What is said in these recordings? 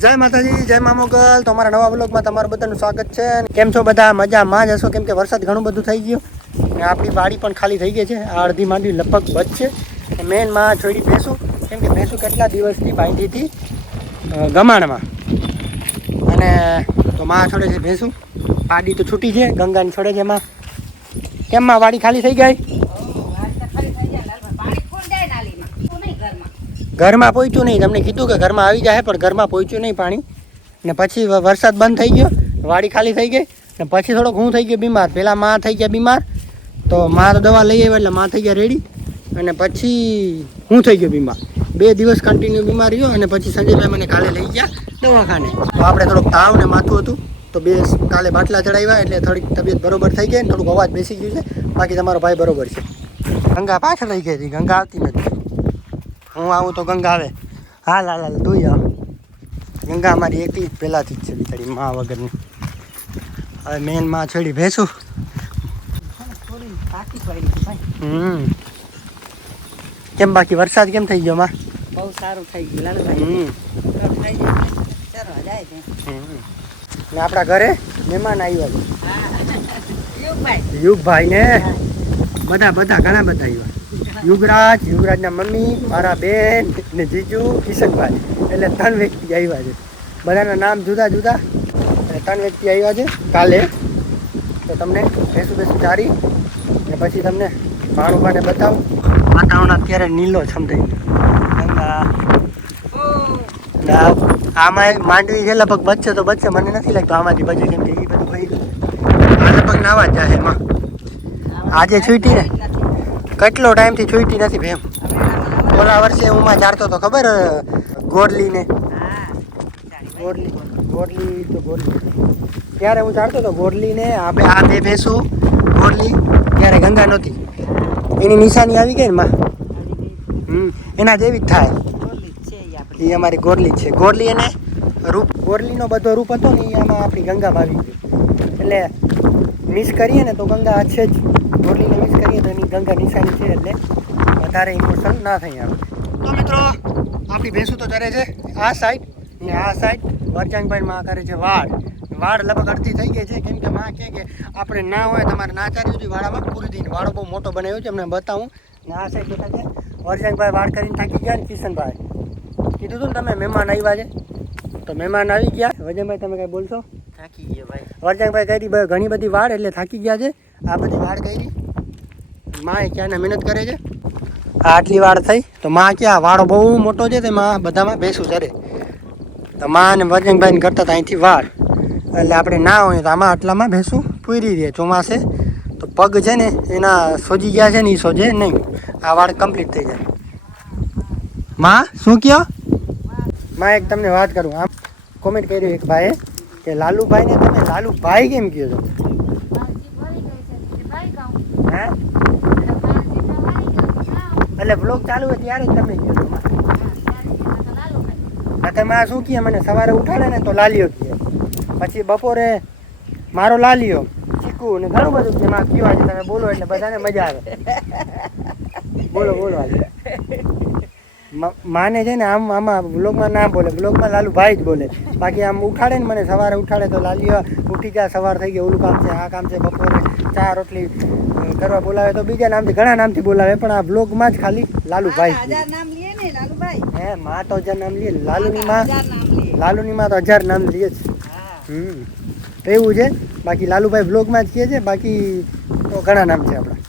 જય માતાજી, જય મા મોગલ. તો અમારા નવા બ્લોગમાં તમારું બધાનું સ્વાગત છે કેમ છો બધા? મજામાં જ હશો? કેમ કે વરસાદ ઘણું બધું થઈ ગયું અને આપણી વાડી પણ ખાલી થઈ ગઈ છે. આ અડધી માંડી લગભગ બચશે. મેનમાં છોડી ભેંસું. કેમ કે ભેંસું કેટલા દિવસથી બાંધી હતી? ગમાણમાં. અને તો માં છોડે છે ભેંસું. પાડી તો છૂટી છે. ગંગાની છોડે છે એમાં કેમ માં વાડી ખાલી થઈ ગઈ? ઘરમાં પહોંચ્યું નહીં. તમને કીધું કે ઘરમાં આવી જાય પણ ઘરમાં પહોંચ્યું નહીં પાણી. ને પછી વરસાદ બંધ થઈ ગયો. વાડી ખાલી થઈ ગઈ. ને પછી થોડોક હું થઈ ગયો બીમાર. પહેલાં માં થઈ ગયા બીમાર. તો માં તો દવા લઈ આવ્યા એટલે માં થઈ ગયા રેડી. અને પછી હું થઈ ગયો બીમાર. બે દિવસ કન્ટિન્યુ બીમાર રહ્યો અને પછી સંજયભાઈ મને કાલે લઈ ગયા દવાખાને. તો આપણે થોડોક તાવ ને માથું હતું. તો બે કાલે બાટલા ચડાવ્યા એટલે થોડીક તબિયત બરોબર થઈ ગઈ ને થોડુંક અવાજ બેસી ગયું છે. બાકી તમારો ભાઈ બરોબર છે. ગંગા પાછળ રહી ગઈ હતી. ગંગા આવતી નથી. હું આવું તો ગંગા આવે. હાલ હાલ હાલ તું આવ. ગંગા અમારી એકલી જ પહેલાંથી જ છે બિચારી મા વગરની. હવે મેનમાં છોડી ભેસું. હમ. કેમ બાકી વરસાદ કેમ થઈ ગયો માં? બહુ સારું થઈ ગયું લાલુભાઈ છે. હમ. ને આપણા ઘરે મહેમાન આવ્યા છે. યુગભાઈ. ને બધા બધા ઘણા બધા આવ્યા. યુગરાજ યુગરાજના મમ્મી, મારા બેન ને જીજુ, કિશનભાઈ. એટલે ત્રણ વ્યક્તિ આવ્યા છે. બધાના નામ જુદા જુદા. અને ત્રણ વ્યક્તિ આવ્યા છે કાલે. તો તમને બેસું બેસું ચારી. ને પછી તમને ભાણુભાને બતાવું. વાતાવરણ અત્યારે નીલો છમ થઈ ગયો. ગંગા ને આ- આમાં માંડવી છે, લગભગ બચશે તો બચશે મને નથી લાગતું આમાંથી બચે, કેમ કે એ બધું ભાઈ લગભગ નાવા જ જાય એમાં. આજે છૂટી ને. કેટલો ટાઈમથી છૂટી નથી ભેમ ઓલા વર્ષે હું માં ચારતો તો ખબર ગોડલી ને ગોરલી ગોરલી તો ગોરલી ત્યારે હું ચારતો તો ગોડલી ને આપણે આ બે ભેંસું ગોરલી ત્યારે ગંગા નહોતી. એની નિશાની આવી ગઈ ને માં? હમ, એના જેવી જ થાય. એ અમારી ગોરલી છે. ગોરલી એને રૂપ ગોરલીનો બધો રૂપ હતો ને એ આમાં આપણી ગંગામાં આવી ગયો એટલે મિસ કરીએ ને તો ગંગા છે જ. ગોરલીને મિસ કરીએ તો એની ગંગા નિશાની છે એટલે વધારે ઇમોશન ના થઈ આવે તો મિત્રો, આપણી ભેંસું તો ચરે છે આ સાઈડ ને આ સાઈડ વરજાંગભાઈ માં કરે છે વાળ વાળ લગભગ અડધી થઈ ગઈ છે. કેમ કે માં કહે કે આપણે ના હોય તમારે ના ચારી સુધી વાળામાં. પૂરી દઈને વાળો બહુ મોટો બનાવ્યો છે, એમને બતાવું. ને આ સાઈડ દેખાય છે. વરજાંગભાઈ વાળ કરીને થાકી ગયા ને કિશનભાઈ. કીધું હતું ને તમે, મહેમાન આવ્યા છે. તો મહેમાન આવી ગયા. વજનભાઈ તમે કાંઈ બોલશો? થાકી ગયો ભાઈ. વરજાંગભાઈ કરી ઘણી બધી વાડ એટલે થાકી ગયા છે. આ બધી વાડ કરી. માં ક્યાંને મહેનત કરે છે? આ આટલી વાડ થઈ. તો માં ક્યાં? વાડો બહુ મોટો છે તેમાં બધામાં ભેંસું ચરે તો માં અને વરજાંગભાઈને કરતા અહીંથી વાડ એટલે આપણે ના હોય તો આમાં આટલામાં ભેંસું પૂરી રહે ચોમાસે. તો પગ છે ને એના સોજી ગયા છે ને એ સોજે નહીં. આ વાડ કમ્પ્લીટ થઈ જાય. માં શું કયો? માં એક તમને વાત કરું. આમ કોમેન્ટ કર્યું એક ભાઈએ. કે લાલુભાઈને તમે લાલુભાઈ કેમ કહો છો? હે? એટલે બ્લોગ ચાલુ હોય ત્યારે તમે કહો છો તમે આ શું કહે? મને સવારે ઉઠાડે ને તો લાલિયો કહે. પછી બપોરે મારો લાલિયો ચીકુ ને ઘણું બધું કે માં કયો આજે તમે બોલો એટલે બધાને મજા આવે. બોલો બોલો આજે. માને છે ને આમ આમાં બ્લોગમાં ના બોલે બ્લોગમાં લાલુભાઈ જ બોલે. બાકી આમ ઉઠાડે ને મને સવારે ઉઠાડે તો લાલી ઉઠી ગયા સવાર થઈ ગયો ઓલું કામ છે આ કામ છે બપોરે ચા રોટલી કરવા બોલાવે તો બીજા નામથી ઘણા નામથી બોલાવે પણ આ બ્લોગમાં જ ખાલી લાલુભાઈ ભાઈ નામ લાલુભાઈ હે માં તો હજાર નામ લઈએ લાલુની માં લાલુની માં તો હજાર નામ લઈએ જ. હમ. એવું છે. બાકી લાલુભાઈ બ્લોગમાં જ કહે છે બાકી તો ઘણા નામ છે આપણા.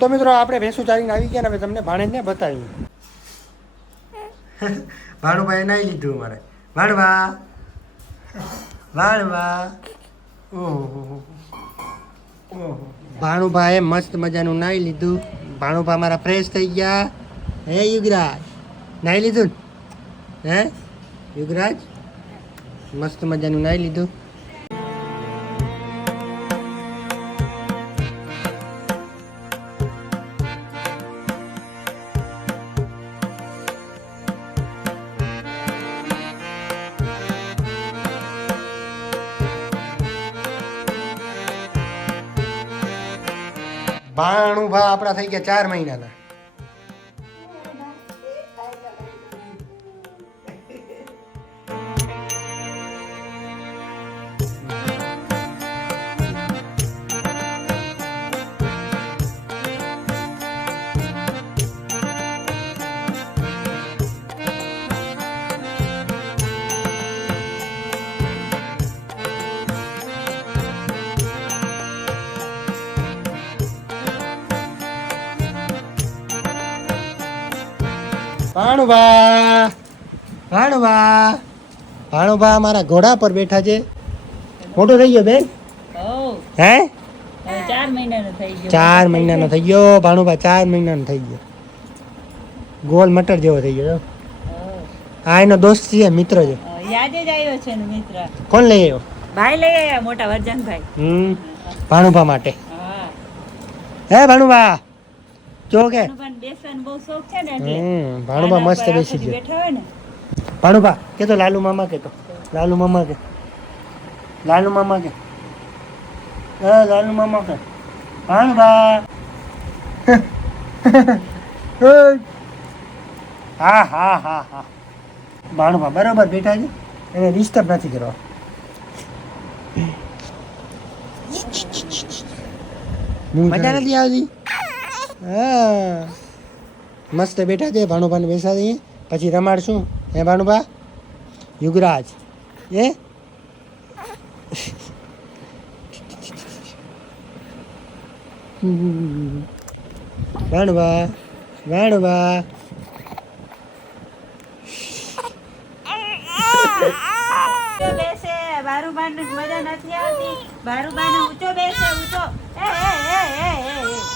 તો મિત્રો આપણે ભેંસું ચાલીને આવી ગયા ને હવે તમને ભાણેજને બતાવીએ. ભાણુભાઈ નાઈ લીધું મારે ભાણવા ભાણવા ઓહો. ઓહો. ભાણુભાઈએ મસ્ત મજાનું નાઈ લીધું. ભાણુભા મારા ફ્રેશ થઈ ગયા. હે યુગરાજ? નાઈ લીધું? હે? યુગરાજ? મસ્ત મજાનું નાઈ લીધું. ભાણું ભા આપણા થઈ ગયા ચાર મહિનાના. ભાણુભા ભાણુભા ભાણુભા મારા ઘોડા પર બેઠા છે. મોટો થઈ ગયો બેન? હે? ચાર મહિનાનો થઈ ગયો. ચાર મહિનાનો થઈ ગયો ભાણુભા ચાર મહિનાનો થઈ ગયો. ગોલ મટર જેવો થઈ ગયો. હા આ એનો દોસ્ત છે મિત્ર છે. ઓ, જ આવ્યો છે મિત્ર. કોણ લઈ આવ્યો? ભાઈ લઈ આવ્યા મોટા વર્જનભાઈ. હમ ભાણુભા માટે. હે ભાણુભા? જો કે? ભાણુભા મસ્ત બેસી ગયો. બેઠા હોય ને. ભાણુભા કે તો લાલુ મામા કે તો. લાલુ મામા કે. લાલુ મામા કે. હા લાલુ મામા કે. ભાણુભા હા હા હા હા. ભાણુભા બરાબર બેઠા છે. એને ડિસ્ટર્બ નથી કરવા. મજા નથી આવતી? હા. મસ્ત બેઠા છે ભાણુભાને બેસા દઈએ પછી રમાડશું. હે ભાણુભા? યુગરાજ. એ ભાણુભા ભાણુભા. બારુબાને મજા નથી આવતી. બારુબાને ઊંચો બેસે, ઊંચો. એ એ એ એ.